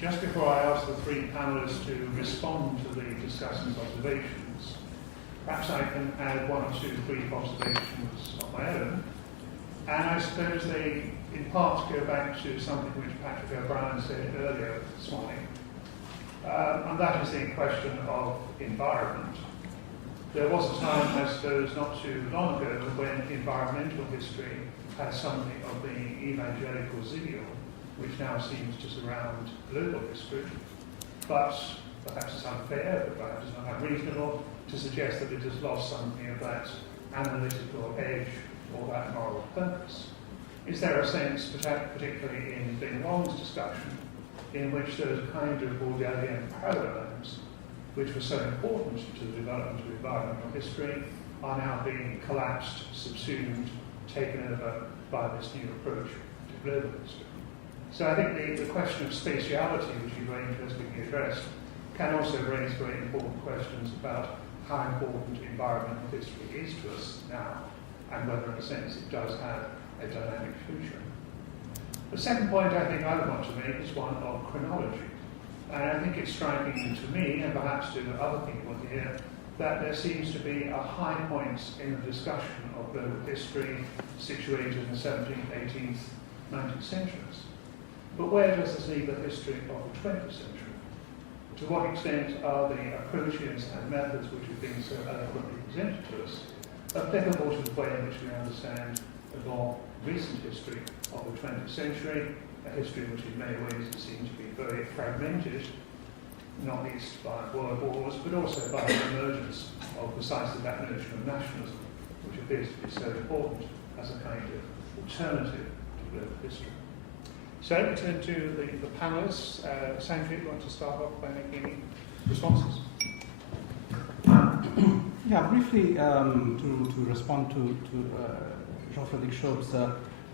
just before I ask the three panelists to respond to the discussant's observations, perhaps I can add one or two brief observations of my own. And I suppose they, in part, go back to something which Patrick O'Brien said earlier this morning, and that is the question of environment. There was a time, I suppose, not too long ago, when environmental history had something of the evangelical zeal, which now seems to surround global history. But perhaps it's unfair, but perhaps it's not unreasonable to suggest that it has lost something of that analytical edge or that moral purpose. Is there a sense, particularly in Bing Wong's discussion, in which those kind of Bordialian paradigms, which were so important to the development of environmental history, are now being collapsed, subsumed, taken over by this new approach to global history? So I think the question of spatiality, which you very interestingly addressed, can also raise very important questions about how important environmental history is to us now, and whether, in a sense, it does have a dynamic future. The second point I think I would want to make is one of chronology. And I think it's striking to me, and perhaps to other people here, that there seems to be a high point in the discussion of global history situated in the 17th, 18th, 19th centuries. But where does this leave the history of the 20th century? To what extent are the approaches and methods which have been so eloquently presented to us applicable to the way in which we understand the more recent history of the 20th century, a history which in many ways seems to be very fragmented, not least by world wars, but also by the emergence of precisely that notion of nationalism, which appears to be so important as a kind of alternative to global history. So I turn to the panelists. Sanjay, you want to start off by making any responses? Yeah, briefly to respond to Jean-Frédéric Chaub's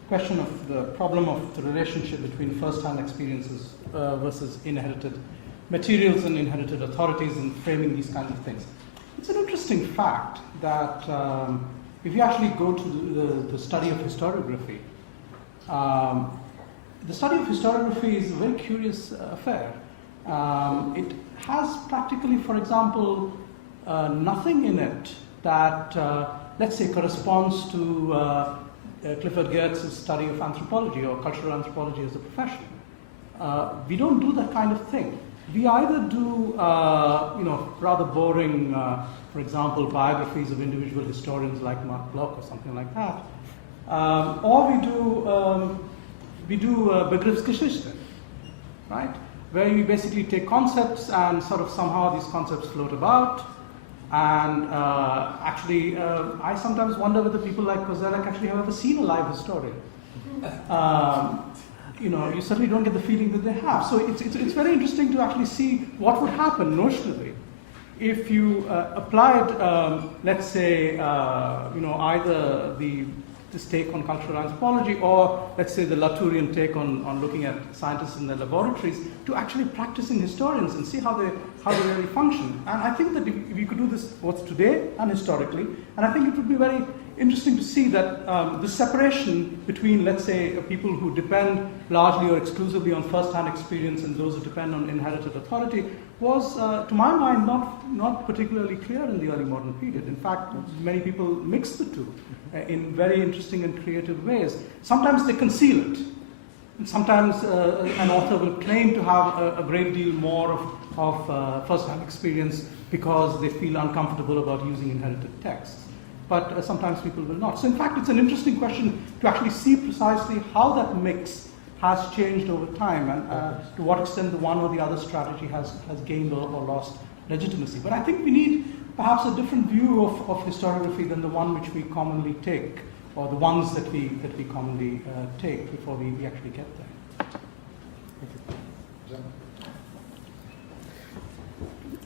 question of the problem of the relationship between first-hand experiences versus inherited materials and inherited authorities and framing these kinds of things. It's an interesting fact that if you actually go to the study of historiography, the study of historiography is a very curious affair. It has practically, for example, nothing in it that, let's say, corresponds to Clifford Geertz's study of anthropology or cultural anthropology as a profession. We don't do that kind of thing. We either do, rather boring, for example, biographies of individual historians like Mark Bloch or something like that, or we do Begriffsgeschichte, right? Where we basically take concepts and sort of somehow these concepts float about. And I sometimes wonder whether people like Kozelek actually have ever seen a live historian. You certainly don't get the feeling that they have. So it's very interesting to actually see what would happen notionally if you applied, let's say, either this take on cultural anthropology, or let's say the Latourian take on looking at scientists in their laboratories, to actually practicing historians and see how they really function. And I think that if we could do this both today and historically, and I think it would be very interesting to see that the separation between, let's say, people who depend largely or exclusively on first-hand experience and those who depend on inherited authority was, to my mind, not particularly clear in the early modern period. In fact, many people mix the two in very interesting and creative ways. Sometimes they conceal it. And sometimes an author will claim to have a great deal more of first-hand experience because they feel uncomfortable about using inherited texts. But sometimes people will not. So in fact, it's an interesting question to actually see precisely how that mix has changed over time, and to what extent the one or the other strategy has gained or lost legitimacy. But I think we need perhaps a different view of historiography than the one which we commonly take, or the ones that we commonly take before we actually get there.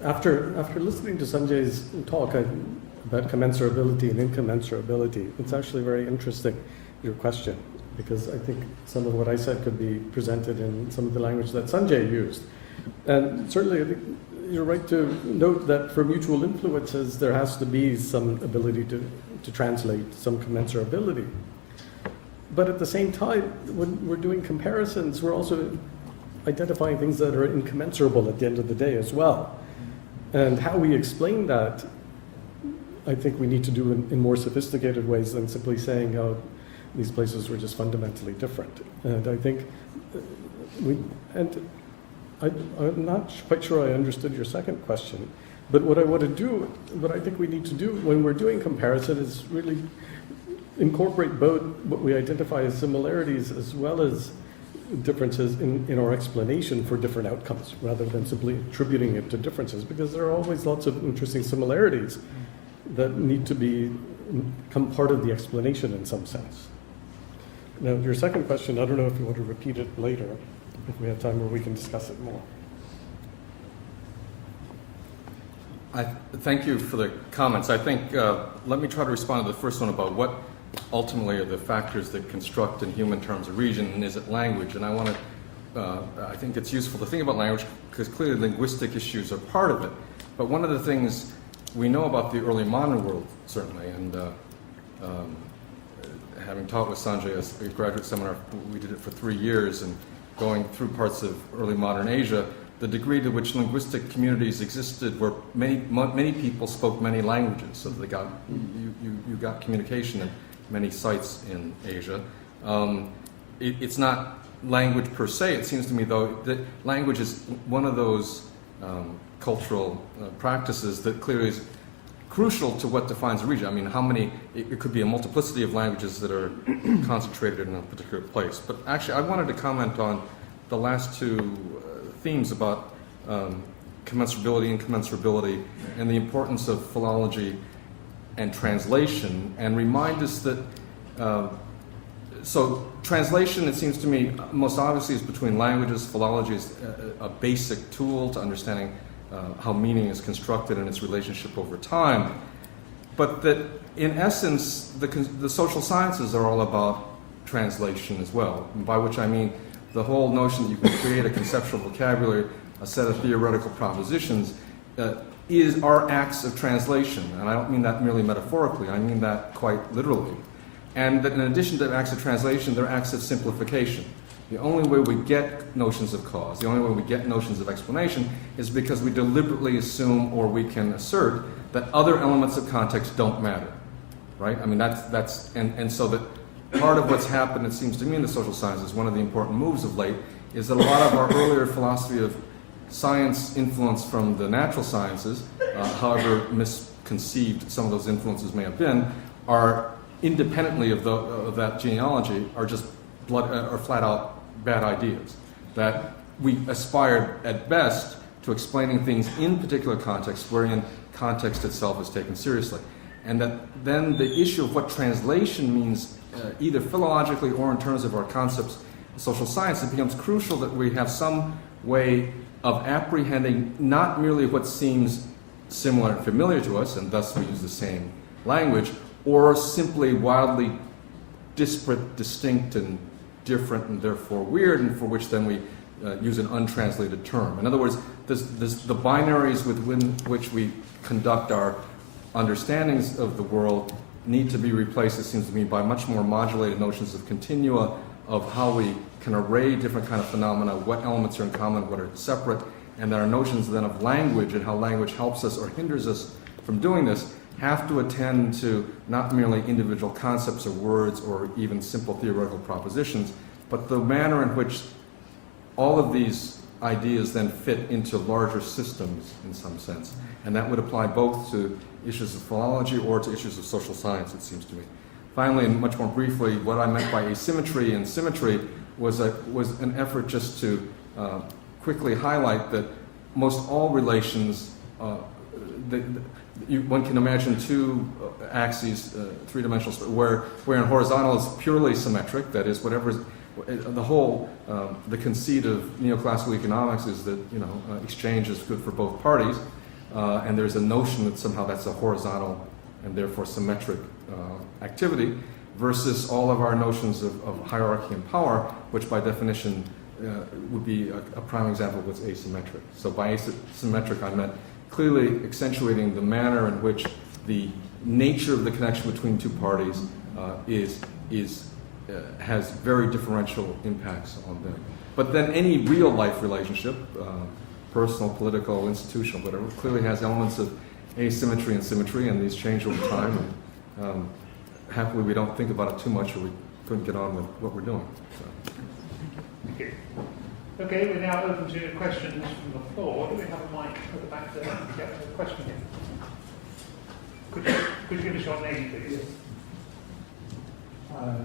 After listening to Sanjay's talk about commensurability and incommensurability, it's actually very interesting, your question, because I think some of what I said could be presented in some of the language that Sanjay used. And certainly I think you're right to note that for mutual influences there has to be some ability to translate, some commensurability. But at the same time, when we're doing comparisons, we're also identifying things that are incommensurable at the end of the day as well. And how we explain that, I think we need to do in more sophisticated ways than simply saying how these places were just fundamentally different. And I think I'm not quite sure I understood your second question, but what I think we need to do when we're doing comparison is really incorporate both what we identify as similarities as well as differences in our explanation for different outcomes, rather than simply attributing it to differences, because there are always lots of interesting similarities that need to become part of the explanation in some sense. Now, your second question, I don't know if you want to repeat it later, if we have time where we can discuss it more. Thank you for the comments. I think, let me try to respond to the first one about what ultimately are the factors that construct in human terms a region, and is it language? And I think it's useful to think about language because clearly linguistic issues are part of it. But one of the things we know about the early modern world, certainly, and having taught with Sanjay as a graduate seminar, we did it for 3 years, and going through parts of early modern Asia, the degree to which linguistic communities existed where many people spoke many languages, so that you got communication in many sites in Asia. It's not language per se. It seems to me, though, that language is one of those cultural practices that clearly is crucial to what defines a region. I mean, how many, it could be a multiplicity of languages that are concentrated in a particular place. But actually, I wanted to comment on the last two themes about commensurability and incommensurability and the importance of philology and translation, and remind us that, so translation, it seems to me, most obviously is between languages. Philology is a basic tool to understanding how meaning is constructed and its relationship over time. But that, in essence, the social sciences are all about translation as well, by which I mean the whole notion that you can create a conceptual vocabulary, a set of theoretical propositions, are acts of translation. And I don't mean that merely metaphorically, I mean that quite literally. And that in addition to acts of translation, they're acts of simplification. The only way we get notions of cause, the only way we get notions of explanation, is because we deliberately assume, or we can assert, that other elements of context don't matter, right? I mean, and so that part of what's happened, it seems to me, in the social sciences, one of the important moves of late, is that a lot of our earlier philosophy of science influence from the natural sciences, however misconceived some of those influences may have been, are independently of that genealogy, are just flat out bad ideas. That we aspired at best to explaining things in particular contexts, wherein context itself is taken seriously. And that then the issue of what translation means, either philologically or in terms of our concepts of social science, it becomes crucial that we have some way of apprehending not merely what seems similar and familiar to us, and thus we use the same language, or simply wildly disparate, distinct, and different, and therefore weird, and for which then we use an untranslated term. In other words, the binaries with which we conduct our understandings of the world need to be replaced, it seems to me, by much more modulated notions of continua, of how we can array different kind of phenomena, what elements are in common, what are separate, and there are notions then of language and how language helps us or hinders us from doing this, have to attend to not merely individual concepts or words or even simple theoretical propositions, but the manner in which all of these ideas then fit into larger systems in some sense. And that would apply both to issues of philology or to issues of social science, it seems to me. Finally, and much more briefly, what I meant by asymmetry and symmetry was an effort just to quickly highlight that most all relations, one can imagine two axes, three-dimensional, wherein horizontal is purely symmetric, that is, whatever is, the whole, the conceit of neoclassical economics is that, exchange is good for both parties, and there's a notion that somehow that's a horizontal and therefore symmetric activity, versus all of our notions of hierarchy and power, which by definition would be a prime example of what's asymmetric. So by asymmetric, I meant clearly accentuating the manner in which the nature of the connection between two parties has very differential impacts on them. But then any real life relationship, personal, political, institutional, whatever, clearly has elements of asymmetry and symmetry, and these change over time. And happily, we don't think about it too much, or we couldn't get on with what we're doing. So. Thank you. Okay, we're now open to questions from the floor. Do we have a mic at the back there? Yeah, a question here. Could you give us your name, please?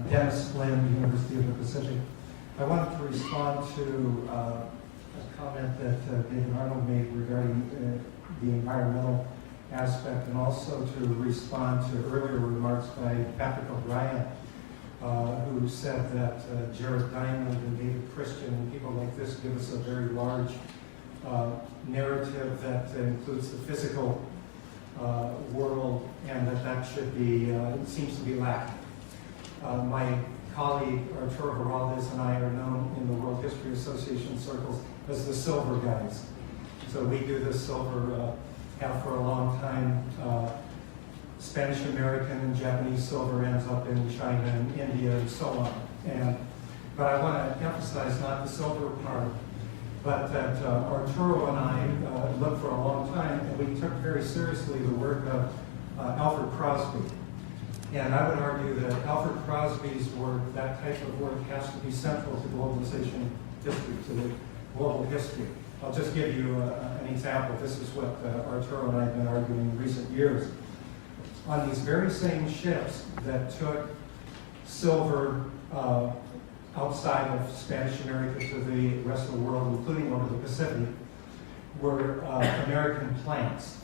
Dennis Lamb, University of the Pacific. I wanted to respond to a comment that David Arnold made regarding the environmental aspect, and also to respond to earlier remarks by Patrick O'Brien, who said that Jared Diamond and David Christian and people like this give us a very large narrative that includes the physical world, and that should be, it seems to be lacking. My colleague Arturo Heraldez and I are known in the World History Association circles as the silver guys. So we do this silver, have for a long time. Spanish American and Japanese silver ends up in China and India and so on. But I want to emphasize not the silver part, but that Arturo and I looked for a long time, and we took very seriously the work of Alfred Crosby. And I would argue that Alfred Crosby's work, that type of work, has to be central to globalization history, to the global history. I'll just give you an example. This is what Arturo and I have been arguing in recent years. On these very same ships that took silver outside of Spanish America to the rest of the world, including over the Pacific, were American plants.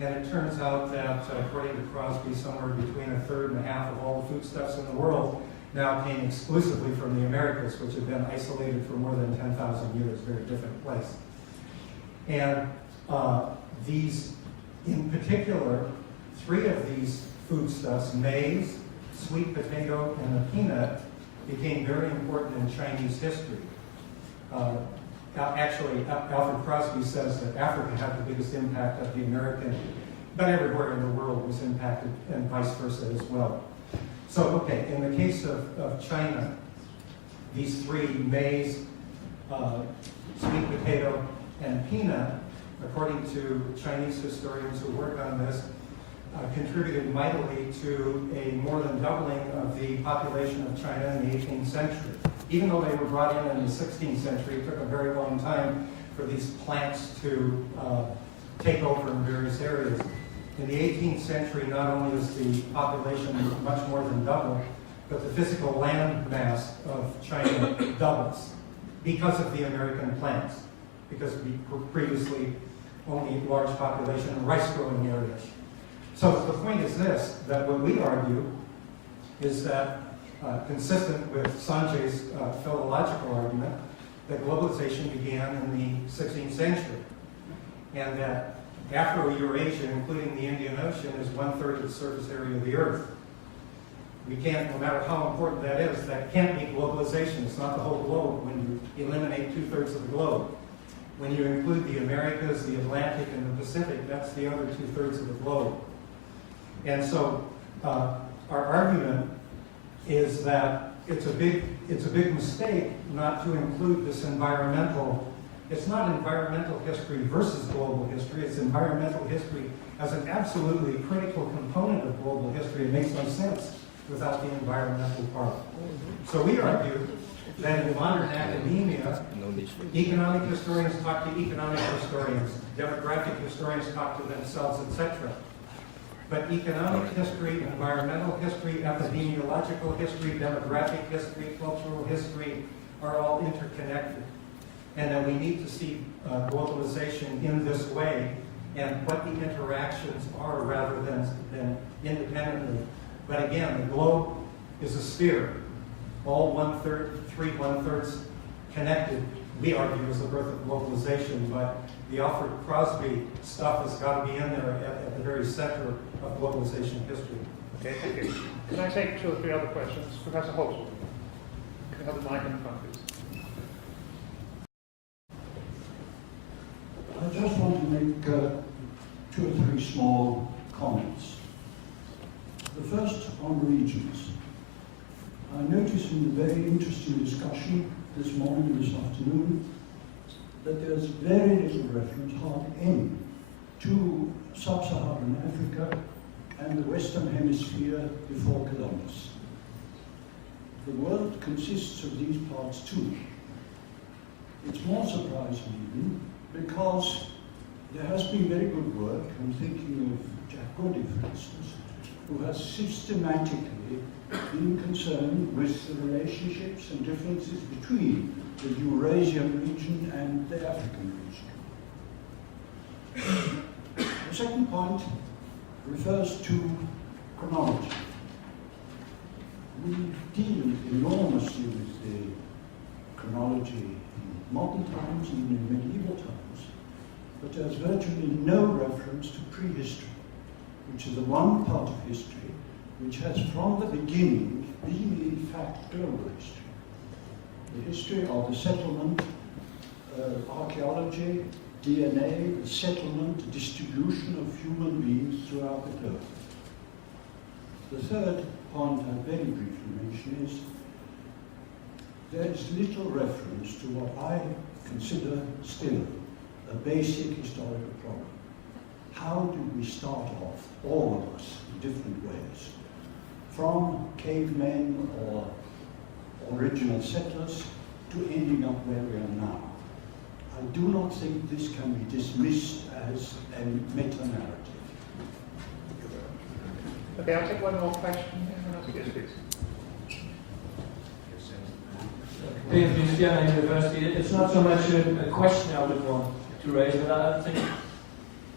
And it turns out that, according to Crosby, somewhere between a third and a half of all the foodstuffs in the world now came exclusively from the Americas, which had been isolated for more than 10,000 years, very different place. And these, in particular, 3 of these foodstuffs, maize, sweet potato, and a peanut, became very important in Chinese history. Actually, Alfred Crosby says that Africa had the biggest impact of the American, but everywhere in the world was impacted, and vice versa as well. So, okay, in the case of China, these 3, maize, sweet potato, and peanut, according to Chinese historians who work on this, contributed mightily to a more than doubling of the population of China in the 18th century. Even though they were brought in the 16th century, it took a very long time for these plants to take over in various areas. In the 18th century, not only is the population much more than double, but the physical land mass of China doubles because of the American plants, because we were previously only large population in rice-growing areas. So the point is this, that what we argue is that, consistent with Sanjay's philological argument, that globalization began in the 16th century, and that Afro-Eurasia, including the Indian Ocean, is 1/3 of the surface area of the Earth. We can't, no matter how important that is, that can't be globalization. It's not the whole globe when you eliminate 2/3 of the globe. When you include the Americas, the Atlantic, and the Pacific, that's the other 2/3 of the globe. And so our argument is that it's a big mistake not to include this environmental. It's not environmental history versus global history. It's environmental history as an absolutely critical component of global history. It makes no sense without the environmental part. So we argue that in modern academia, economic historians talk to economic historians, demographic historians talk to themselves, etc. But economic history, environmental history, epidemiological history, demographic history, cultural history are all interconnected. And that we need to see globalization in this way and what the interactions are rather than independently. But again, the globe is a sphere. All 1/3 connected, we argue, is the birth of globalization, but the Alfred Crosby stuff has got to be in there at the very center of globalization history. Okay, thank you. Can I take 2 or 3 other questions? Professor Holtzman, can you have the mic in front, please? I just want to make 2 or 3 small comments. The first on regions. I noticed in the very interesting discussion this morning, this afternoon, that there's very little reference, hardly any, to sub-Saharan Africa and the Western Hemisphere before Columbus. The world consists of these parts too. It's more surprising even because there has been very good work. I'm thinking of Jack Goody, for instance, who has systematically been concerned with the relationships and differences between the Eurasian region and the African region. The second point refers to chronology. We deal enormously with the chronology in modern times, even in medieval times, but there's virtually no reference to prehistory, which is the one part of history which has from the beginning been in fact global history. The history of the settlement, archaeology, DNA, the settlement, the distribution of human beings throughout the globe. The third point I very briefly mention is there is little reference to what I consider still a basic historical problem. How do we start off, all of us, in different ways, from cavemen or original settlers to ending up where we are now? I do not think this can be dismissed as a meta-narrative. Okay, I'll take one more question. Yes, please. David from Vienna University. It's not so much a question I would want to raise, but I think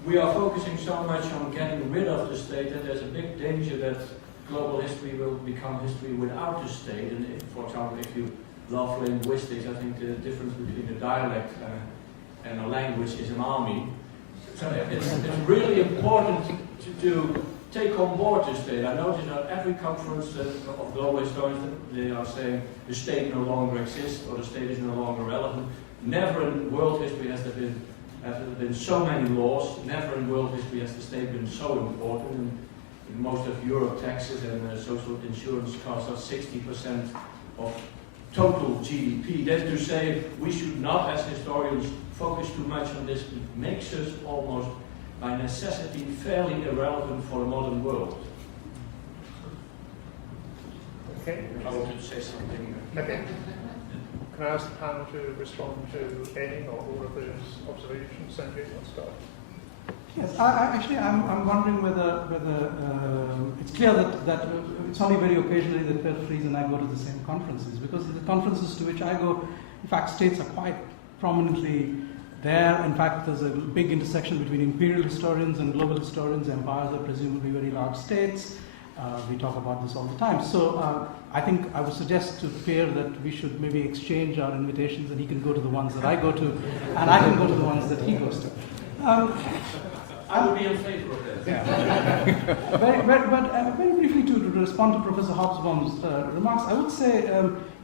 we are focusing so much on getting rid of the state that there's a big danger that global history will become history without the state. And if, for example, if you love linguistics, I think the difference between a dialect and a language is an army. So it's really important to take on board the state. I notice at every conference of global historians that they are saying the state no longer exists or the state is no longer relevant. Never in world history has there been so many laws. Never in world history has the state been so important. In most of Europe, taxes and social insurance costs are 60% of total GDP. That's to say we should not, as historians, focus too much on this. It makes us almost by necessity fairly irrelevant for the modern world. Okay. I wanted to say something. Okay. Can I ask the panel to respond to any or all of those observations? Sanjay, let's start. Yes, I'm wondering whether it's clear that it's only very occasionally that Pierre Fries and I go to the same conferences, because the conferences to which I go, in fact, states are quite prominently there. In fact, there's a big intersection between imperial historians and global historians. Empires are presumably very large states. We talk about this all the time. So I think I would suggest to Pierre that we should maybe exchange our invitations, and he can go to the ones that I go to, and I can go to the ones that he goes to. I would be in favor of that. Yeah. Very briefly to respond to Professor Hobsbawm's remarks, I would say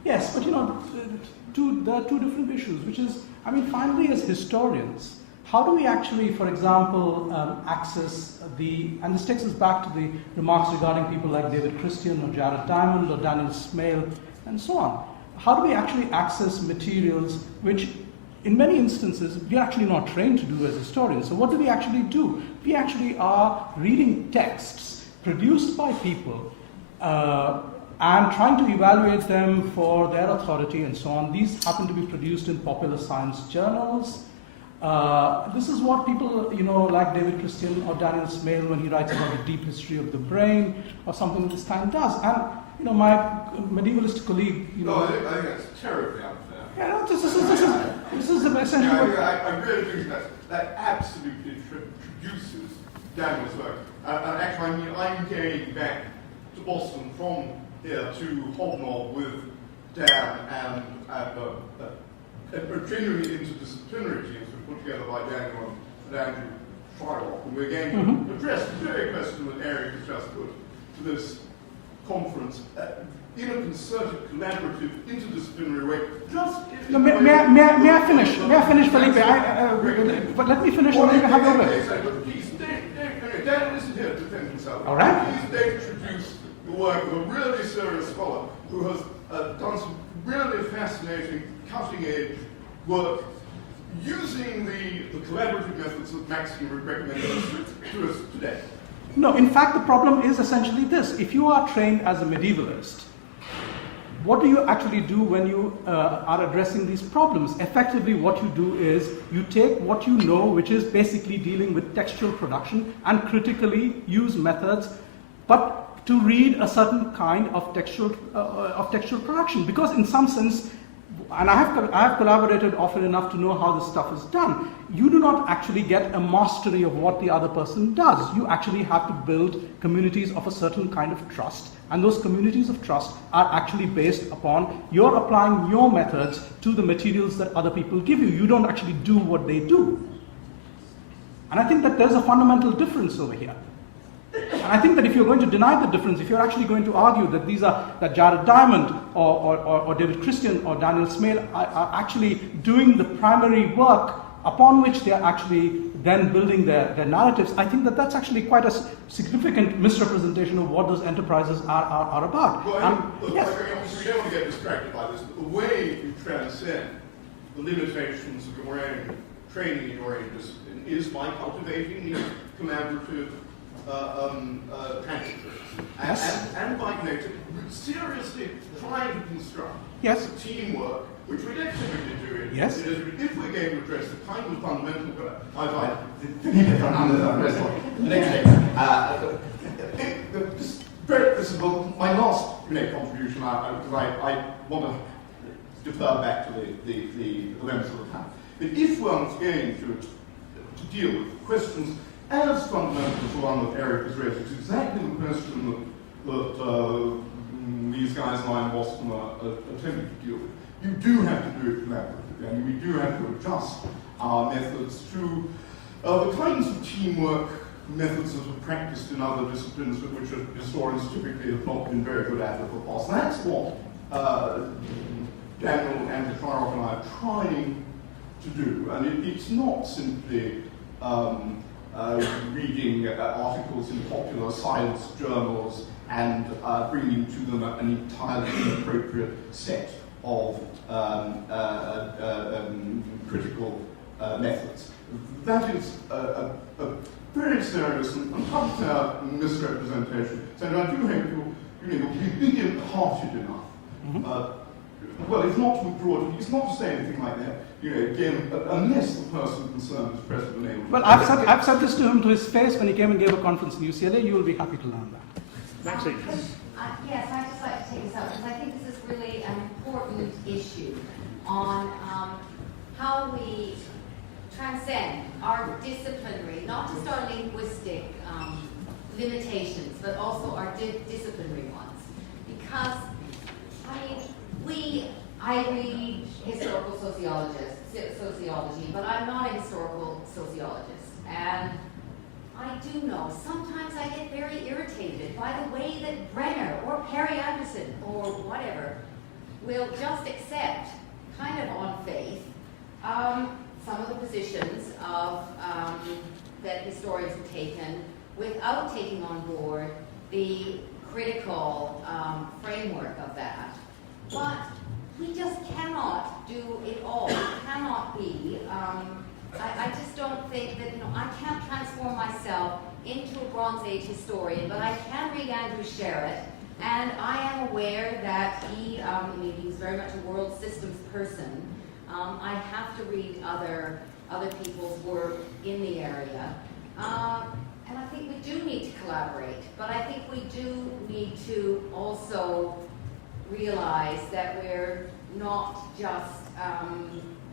yes, but there are two different issues, which is, finally, as historians, how do we actually, for example, access and this takes us back to the remarks regarding people like David Christian or Jared Diamond or Daniel Smale and so on. How do we actually access materials which, in many instances, we're actually not trained to do as historians? So what do we actually do? We actually are reading texts produced by people and trying to evaluate them for their authority and so on. These happen to be produced in popular science journals. This is what people, like David Christian or Daniel Smale, when he writes about the deep history of the brain or something of this kind, does. And my medievalist colleague, No, I think that's terribly unfair. Yeah, no, this is the essential. I really think that absolutely traduces Daniel's work. And actually, I'm going back to Boston from here to hobnob with Dan and a genuinely interdisciplinary team put together by Daniel and Andrew Shylock. And we're going to address the very question that Eric has just put to this conference in a concerted, collaborative, interdisciplinary way. May I finish? May I finish, Felipe? But let me finish and then you have your way. Please, Daniel isn't here to defend himself. All right. Please don't introduce the work of a really serious scholar who has done some really fascinating cutting-edge work using the collaborative methods that Maxime recommended to us today? No, in fact, the problem is essentially this. If you are trained as a medievalist, what do you actually do when you are addressing these problems? Effectively, what you do is you take what you know, which is basically dealing with textual production, and critically use methods, but to read a certain kind of textual production. Because in some sense, and I have collaborated often enough to know how this stuff is done, you do not actually get a mastery of what the other person does. You actually have to build communities of a certain kind of trust, and those communities of trust are actually based upon you're applying your methods to the materials that other people give you. You don't actually do what they do. And I think that there's a fundamental difference over here. And I think that if you're going to deny the difference, if you're actually going to argue that that Jared Diamond or David Christian or Daniel Smale are actually doing the primary work upon which they are actually then building their narratives, I think that that's actually quite a significant misrepresentation of what those enterprises are about. Well, Yes. we don't want to get distracted by this, but the way you transcend the limitations of your own training in your own discipline is by cultivating these collaborative practices. Yes. And by seriously trying to construct Yes. teamwork, which we don't typically do it. Yes. If we're going to address the kind of fundamental, this is my last contribution, because I want to defer back to the length of the time. But if one's going to deal with questions as fundamental as the one that Eric has raised, it's exactly the question that these guys and I in Boston are attempting to deal with. You do have to do it collaboratively, and we do have to adjust our methods to the kinds of teamwork methods that are practiced in other disciplines, but which historians typically have not been very good at in the past. And that's what Daniel and Tharok and I are trying to do. And it's not simply reading articles in popular science journals and bringing to them an entirely inappropriate set of critical methods. That is a very serious and unfair misrepresentation. So I do hope you'll be big-hearted enough. Well, if not to withdraw it, it's not to say anything like that. Again, unless the person concerned is present and able to. Well, I've said this to him to his face when he came and gave a conference in UCLA. You will be happy to learn that. Maxine. Yes, I'd just like to take this up because I think this is really an important issue on how we transcend our disciplinary, not just our linguistic limitations, but also our disciplinary ones. Because, I read historical sociology, but I'm not a historical sociologist. And I do know, sometimes I get very irritated by the way that Brenner or Perry Anderson or whatever will just accept, kind of on faith, some of the positions of, that historians have taken without taking on board the critical framework of that. But we just cannot do it all. It cannot be. I just don't think that, I can't transform myself into a Bronze Age historian, but I can read Andrew Sherratt, and I am aware that he was very much a world systems person. I have to read other people's work in the area. And I think we do need to collaborate, but I think we do need to also realize that we're not just,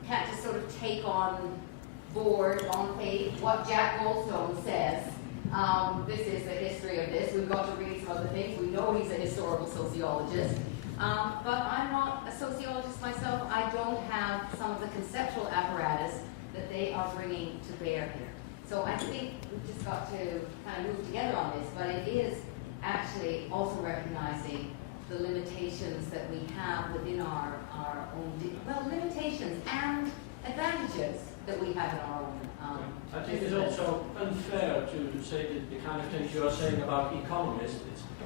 can't just sort of take on board on faith what Jack Goldstone says. This is the history of this. We've got to read some other things. We know he's a historical sociologist. But I'm not a sociologist myself. I don't have some of the conceptual apparatus that they are bringing to bear here. So I think we've just got to kind of move together on this, but it is actually also recognizing the limitations that we have within our own, limitations and advantages that we have in our own. I think it's also unfair to say that the kind of things you are saying about economists.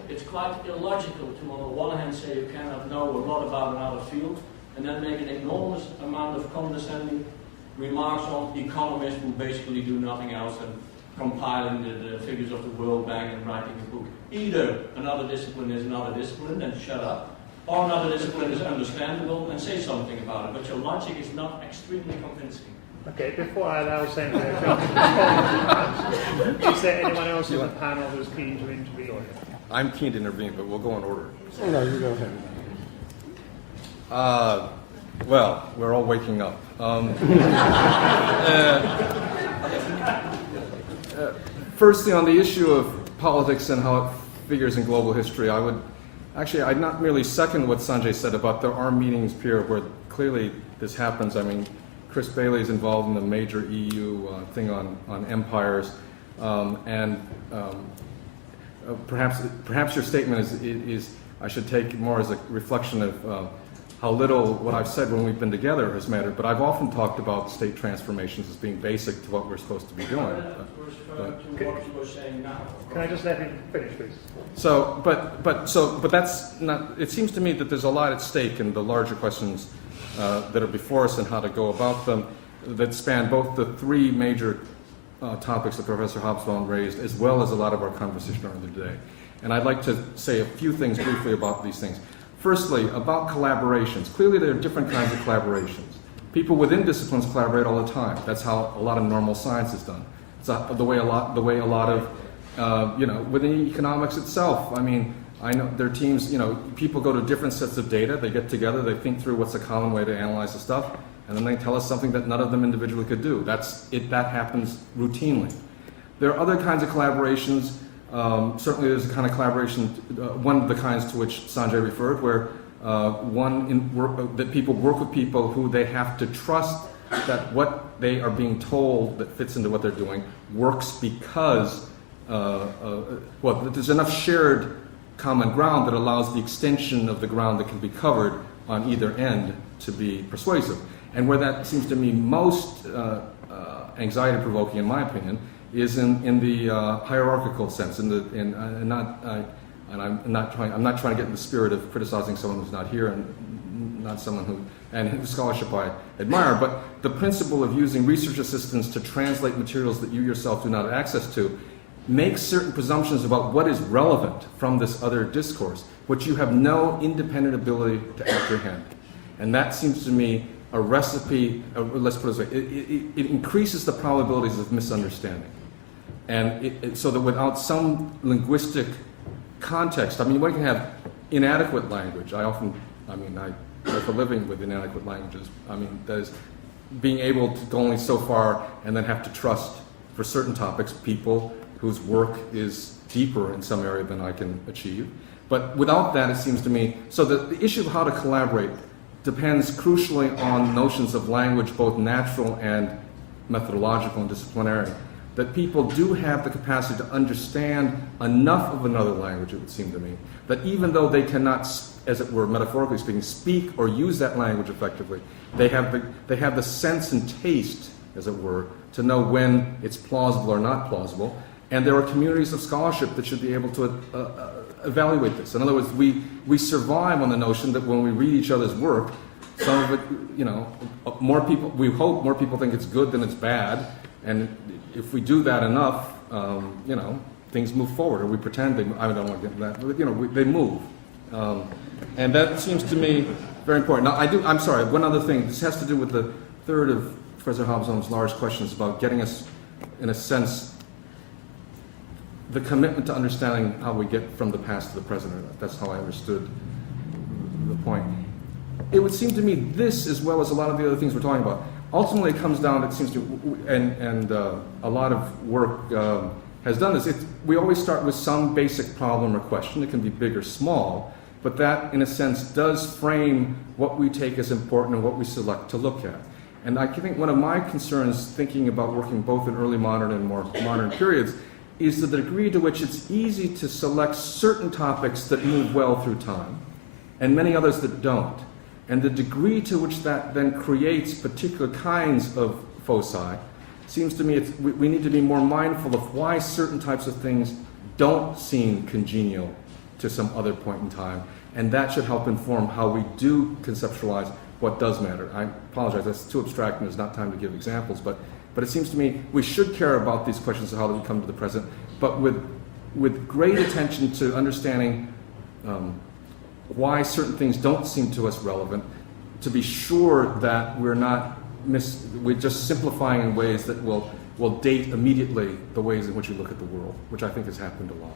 It's quite illogical to, on the one hand, say you cannot know a lot about another field, and then make an enormous amount of condescending remarks on economists who basically do nothing else than compiling the figures of the World Bank and writing a book. Either another discipline is another discipline, then shut up, or another discipline is understandable and say something about it, but your logic is not extremely convincing. Okay, before I allow Senator Johnson to respond, is there anyone else in the panel who's keen to intervene? I'm keen to intervene, but we'll go in order. Oh, no, you go ahead. Well, we're all waking up. Firstly, on the issue of politics and how it figures in global history, I'd not merely second what Sanjay said about there are meetings here where clearly this happens. I mean, Chris Bailey is involved in the major EU thing on empires, perhaps your statement is I should take more as a reflection of how little what I've said when we've been together has mattered. But I've often talked about state transformations as being basic to what we're supposed to be doing. Can I just let him finish, please? But that's not. It seems to me that there's a lot at stake in the larger questions that are before us and how to go about them that span both the three major topics that Professor Hobsbawm raised, as well as a lot of our conversation earlier today. And I'd like to say a few things briefly about these things. Firstly, about collaborations. Clearly, there are different kinds of collaborations. People within disciplines collaborate all the time. That's how a lot of normal science is done. It's the way a lot of within economics itself. I mean, I know there are teams. People go to different sets of data. They get together. They think through what's a common way to analyze the stuff, and then they tell us something that none of them individually could do. That happens routinely. There are other kinds of collaborations. Certainly there's a kind of collaboration, one of the kinds to which Sanjay referred, where that people work with people who they have to trust that what they are being told that fits into what they're doing works because that there's enough shared common ground that allows the extension of the ground that can be covered on either end to be persuasive. And where that seems to me most anxiety-provoking, in my opinion, is in the hierarchical sense. I'm not trying to get in the spirit of criticizing someone who's not here and not someone whose scholarship I admire. But the principle of using research assistants to translate materials that you yourself do not have access to makes certain presumptions about what is relevant from this other discourse, which you have no independent ability to apprehend. And that seems to me a recipe. Let's put it this way: it increases the probabilities of misunderstanding. And so that without some linguistic context, one can have inadequate language. I work a living with inadequate languages. That is being able to go only so far and then have to trust for certain topics people whose work is deeper in some area than I can achieve. But without that, it seems to me, so the issue of how to collaborate depends crucially on notions of language, both natural and methodological and disciplinary. That people do have the capacity to understand enough of another language, it would seem to me, that even though they cannot, as it were, metaphorically speaking, speak or use that language effectively, they have the sense and taste, as it were, to know when it's plausible or not plausible. And there are communities of scholarship that should be able to evaluate this. In other words, we survive on the notion that when we read each other's work, some of it, more people, we hope more people think it's good than it's bad. And if we do that enough, things move forward, or we pretend they. I don't want to get into that, but they move, and that seems to me very important. Now, I'm sorry. One other thing. This has to do with the third of Professor Hobsbawm's large questions about getting us, in a sense, the commitment to understanding how we get from the past to the present. That's how I understood the point. It would seem to me this, as well as a lot of the other things we're talking about. Ultimately, it comes down, it seems to, and a lot of work has done this. We always start with some basic problem or question. It can be big or small, but that, in a sense, does frame what we take as important and what we select to look at. And I think one of my concerns, thinking about working both in early modern and more modern periods, is the degree to which it's easy to select certain topics that move well through time, and many others that don't. And the degree to which that then creates particular kinds of foci seems to me we need to be more mindful of why certain types of things don't seem congenial to some other point in time. And that should help inform how we do conceptualize what does matter. I apologize, that's too abstract and there's not time to give examples, but it seems to me we should care about these questions of how we come to the present, but with great attention to understanding why certain things don't seem to us relevant, to be sure that we're just simplifying in ways that will date immediately the ways in which we look at the world, which I think has happened a lot.